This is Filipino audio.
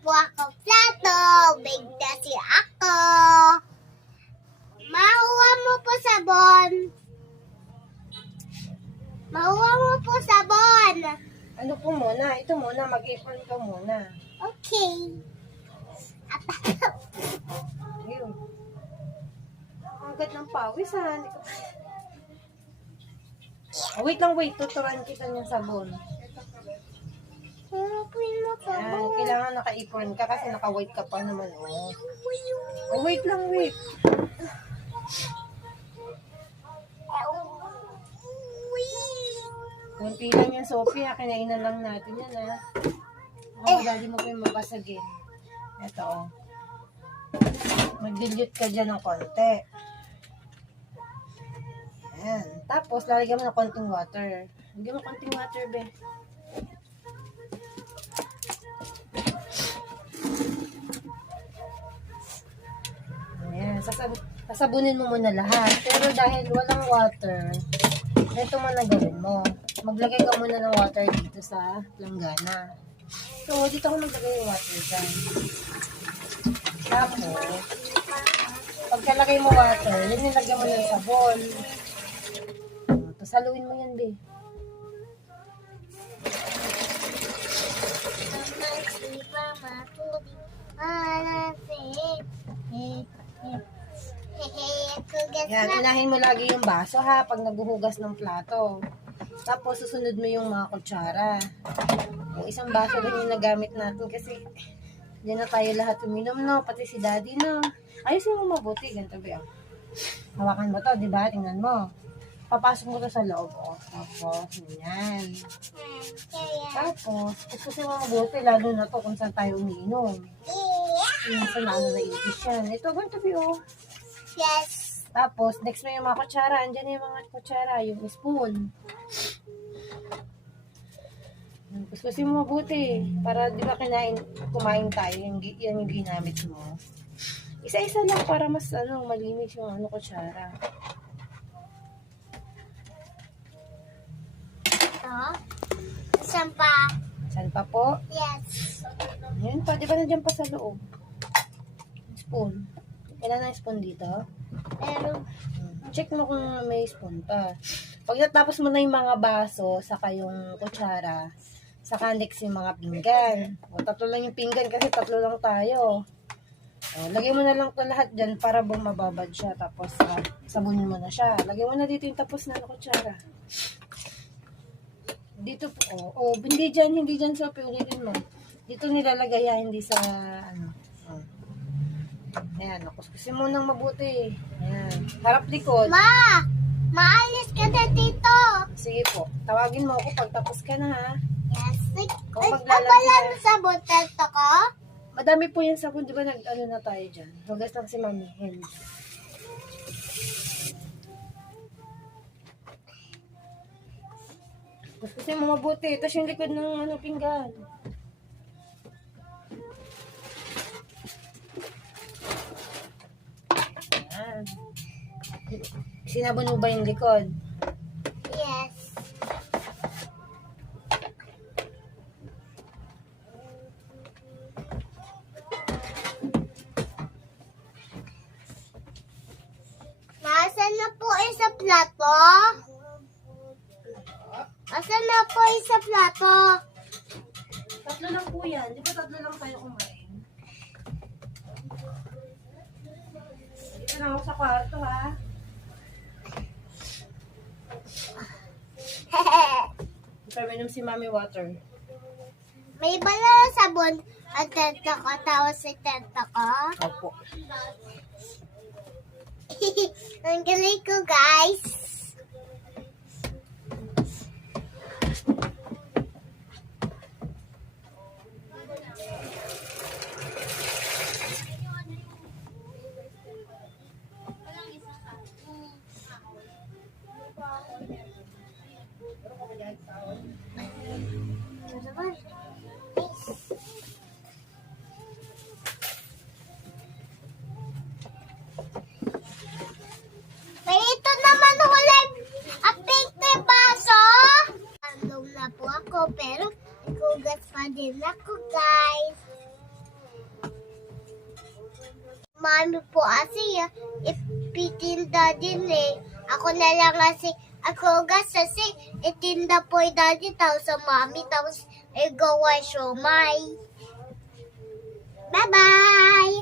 po ako plato. Bigla si ako. Mahuwa mo po sabon. Mahuwa mo po sabon. Ano po muna? Ito muna, mag-ipon ka muna. Okay. Apa. Ayun. Ang agad ng pawis ha. Hindi ka... Oh, wait lang, wait. Tuturan kita ng sabon. Hurupin mo sabon. kailangan naka-apron ka kasi naka-white ka pa naman. Oh. oh, wait lang, wait. Kunti lang yan, Sophie. Ha? Kinainan lang natin yan, ha? Oh, dali mo pa yung mabasagin. Ito, oh. Mag-dilute ka dyan ng konti. Ayan. Tapos, lalagyan mo ng konting water. Lagyan mo konting water, be. Ayan. Sasab sasabunin mo muna lahat. Pero dahil walang water, ito mo na gawin mo. Maglagay ka muna ng water dito sa langgana. So, dito ako maglagay yung water dyan. Tapos, pagkalagay mo water, yun nilagyan mo ng sabon. Tapos haluin mo yan, be. Yan, unahin mo lagi yung baso ha, pag naghuhugas ng plato. Tapos susunod mo yung mga kutsara. Yung isang baso lang yung nagamit natin kasi diyan na tayo lahat uminom, no? Pati si daddy, no? Ayusin mo mabuti, ganito ba? Hawakan mo to, di ba? Tingnan mo. Papasok mo to sa loob, oh. Tapos, yan. Tapos, kasi mo mabuti, lalo na to kung saan tayo umiinom. Yung sa ano na ibis yan. Ito, ganito ba, oh. Yes. Tapos, next mo yung mga kutsara. Andyan na yung mga kutsara, yung spoon. Kuskusin mo mabuti. Para, di ba, kinain, kumain tayo. Yung, yan yung ginamit mo. Isa-isa lang para mas, ano, malinis yung, ano, kutsara. Ito. Saan pa? Saan pa po? Yes. Yan pa, di ba nandiyan pa sa loob? Spoon. Kailan na spoon dito? Pero, Check mo kung may spoon pa. Pag natapos mo na yung mga baso, saka yung kutsara, saka next yung mga pinggan. O, tatlo lang yung pinggan kasi tatlo lang tayo. O, lagay mo na lang to lahat dyan para bumababad siya. Tapos, ah, sabunin mo na siya. Lagay mo na dito yung tapos na kutsara. Dito po, oh, oh, hindi dyan, hindi dyan sa ulitin mo. Dito nilalagay yan, hindi sa, ano. Ayan, nakuskusin mo nang mabuti. Ayan. Harap likod. Ma! Maalis ka na dito. Sige po. Tawagin mo ako pag tapos ka na ha. Yes. Kung Ay, abalan na- sa botel to ko? Madami po yung sabon. Di ba nag ano na tayo dyan? Hugas lang si Mami. Hand. Kuskusin mo mabuti. Tapos yung likod ng ano, pinggan. Sinabon mo ba yung likod? Yes. Nasaan na po isa plato? Asan na po isa plato? Tatlo lang po yan. Di ba tatlo lang tayo kumain? Dito na ako sa kwarto ha. Pero minom si Mami water. May bala na sabon at tento ko, tapos si tento ko. Opo. Ang galing ko, guys. din ako, guys. Mami po kasi ah, ipitinda din eh. Ako na lang kasi, ako gas kasi eh. itinda po yung daddy tapos sa mami tapos igawa eh, siya, may. Bye-bye!